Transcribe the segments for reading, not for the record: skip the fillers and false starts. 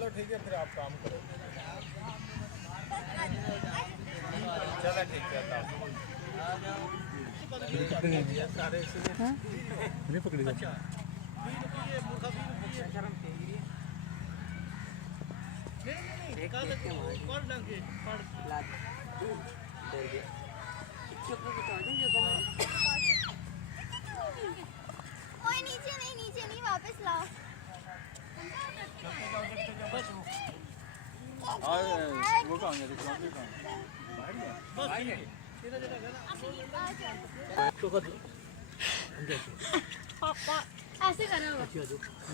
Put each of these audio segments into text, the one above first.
चलो ठीक है, फिर आप काम करो। चलो ठीक है, सारे नहीं पकड़ी जाती। नीचे नहीं, नीचे नहीं, वापस लाओ। वो कहाँ गया? बाहर गया? ऐसे करना होगा।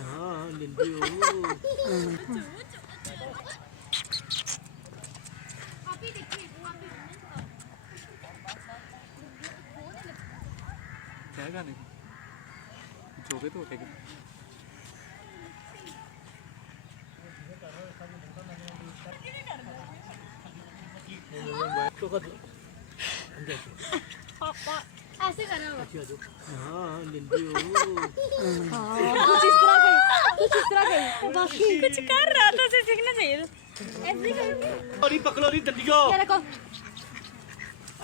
हाँ जल्दी हो। अभी देखिए वो अभी क्या गाने जो भी तो उठेगा। ऐसे करना होगा। हाँ जल्दी हो। कुछ इस तरह गई, कुछ इस तरह गई। बाकी कुछ कर रहा था, उसे सीखना चाहिए। ऐसे करोगे? अरे पकड़ो नहीं दंडियो। ये देखो।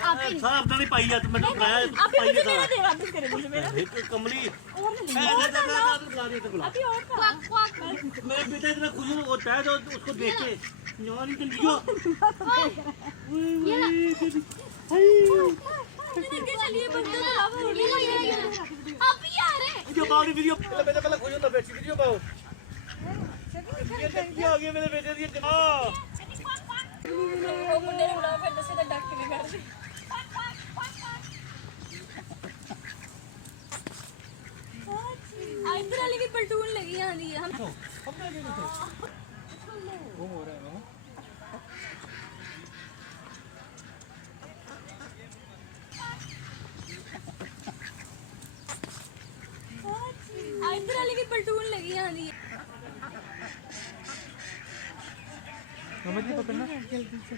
आप ही सारा अपना नहीं पाई जात मैंने बनाया आप ही पाई मुझे मेरा जाता दे, वापस करे मुझे मेरा। एक कमली और नहीं बुला दे तो बुला अभी और क्वाक क्वाक। मेरा बेटा इतना खुश होता है तो उसको देख के यार ये दंडियो चलिए बंदे को लाओ। अभी आ रहे। जो बावरी वीडियो पहले पहले खुश होता बेटी वीडियो पाओ ये दंडियो आ गया मेरे बेटे की हां वो मुंडे ने बुलाया, फिर दसे तक डाक के कर दी। इधर वाली भी पलटून लगी यहाँ दी हम। वो हो रहा है ना। इधर वाली भी पलटून लगी यहाँ दी। समझ नहीं पकड़ना जल्दी से।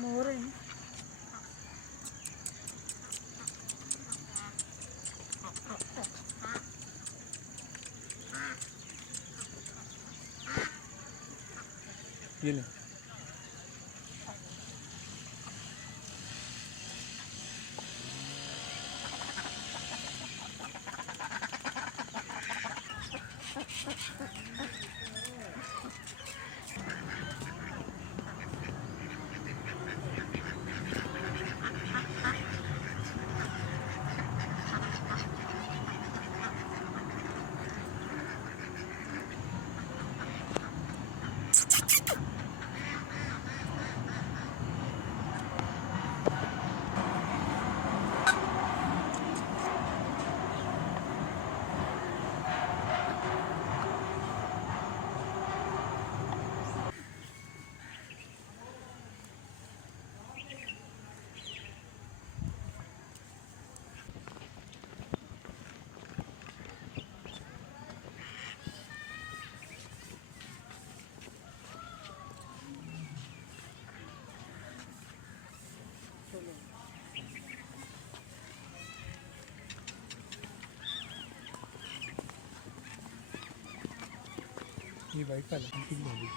मोर है। ये ले। ਕੀ ਬਾਈਕ ਕਰ ਲੈ ਕੀ ਬੋਲੀ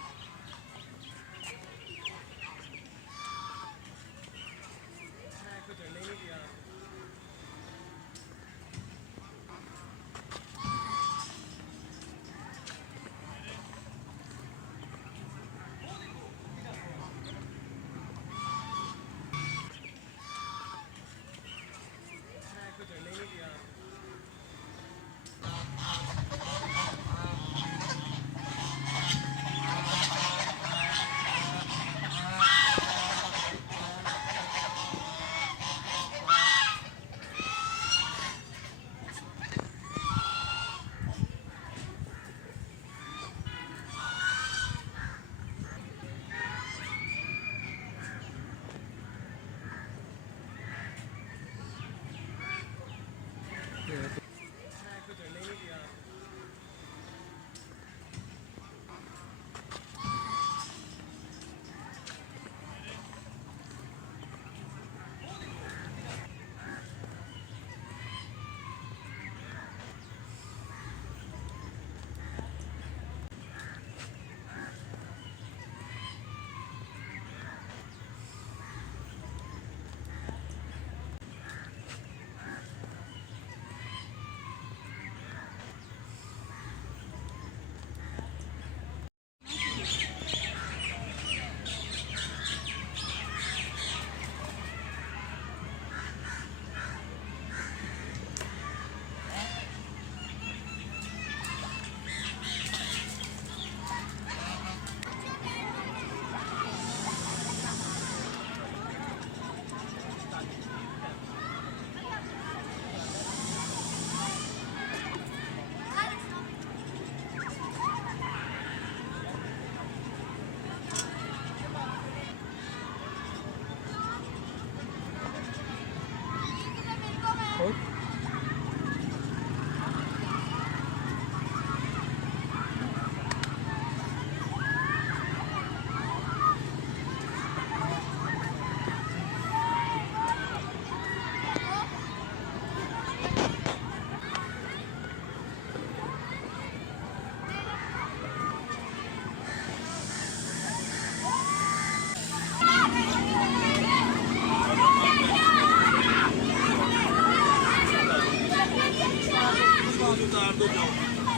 उतार दो जाओ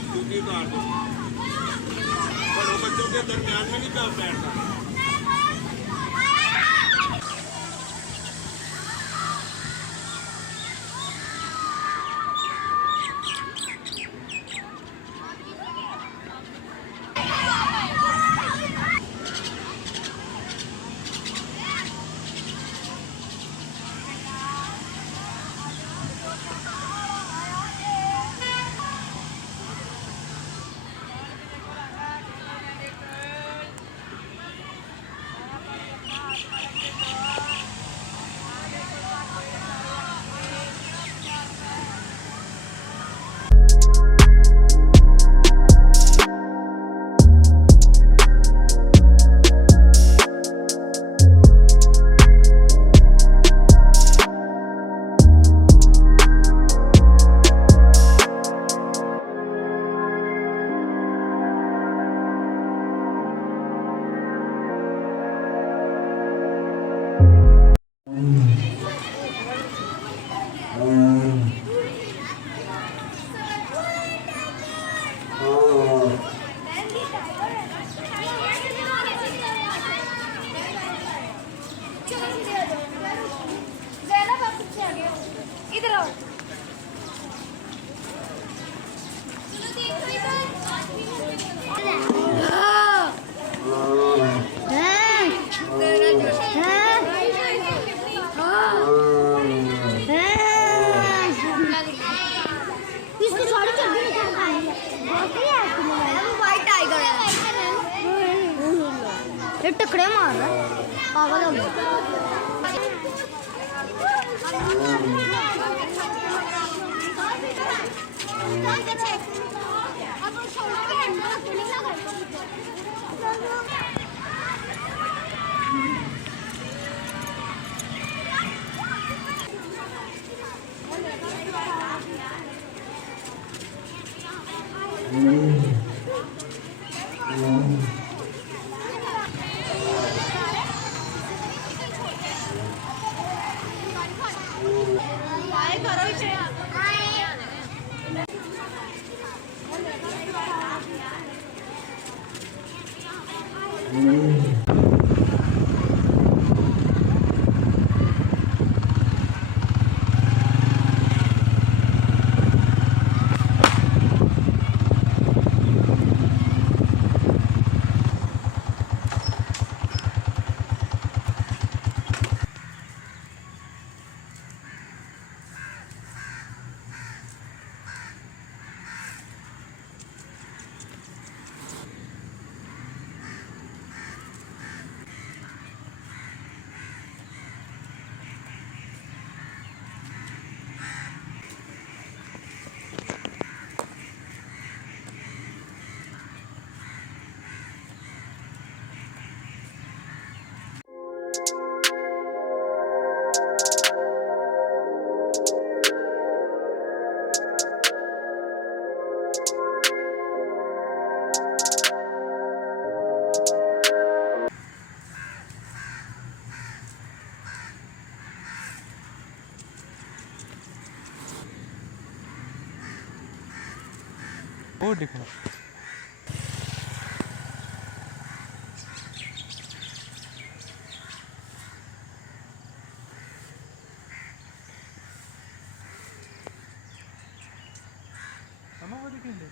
दूसरी उतार दो बड़ों बच्चों के दरमियान में नहीं बैठना इधर आओ इसकी साड़ी चल रही है वाइट टाइगर है ये टकरे मार रहा है पागल हो गया वो देखो अम्मा वो देखेंगे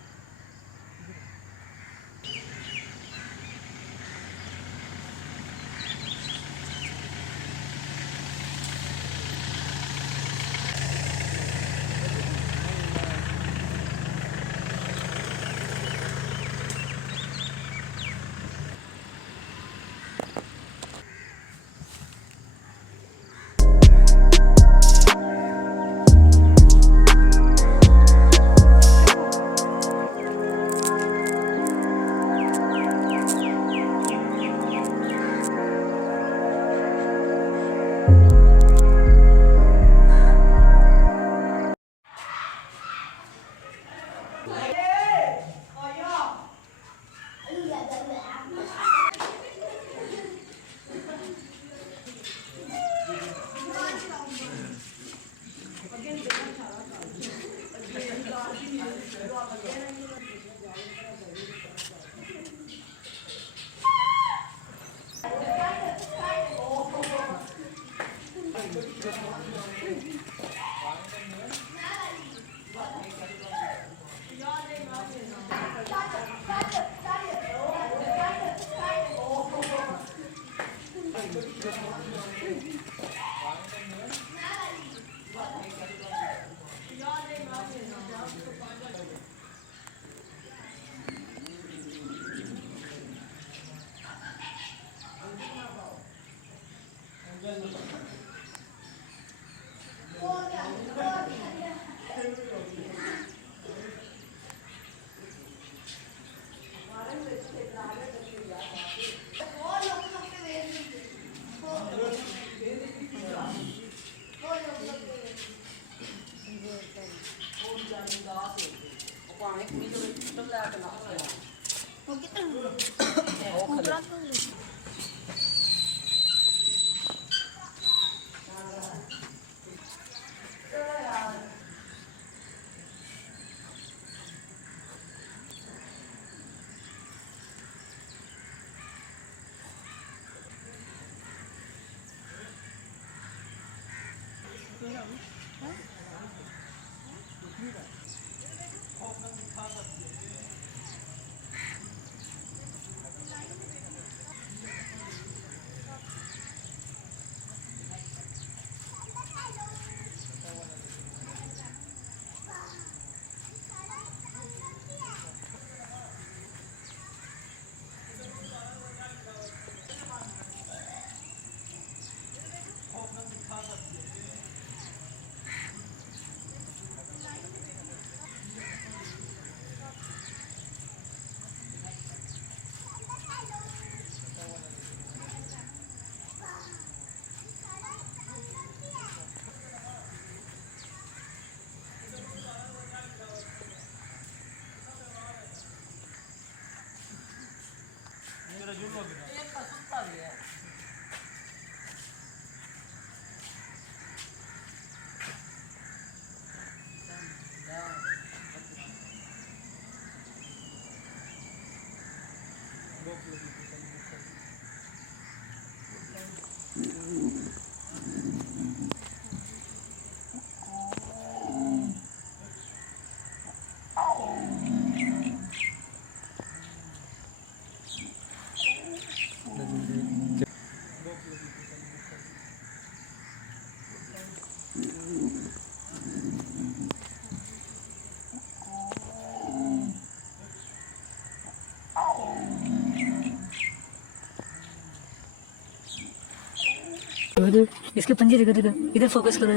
इसके पंजे देखो देखो, इधर फोकस करो।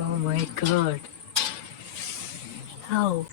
ओह माय गॉड, हाउ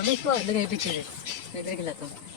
मैं इसको लगा पीछे से, मैं इधर खिलाता हूँ।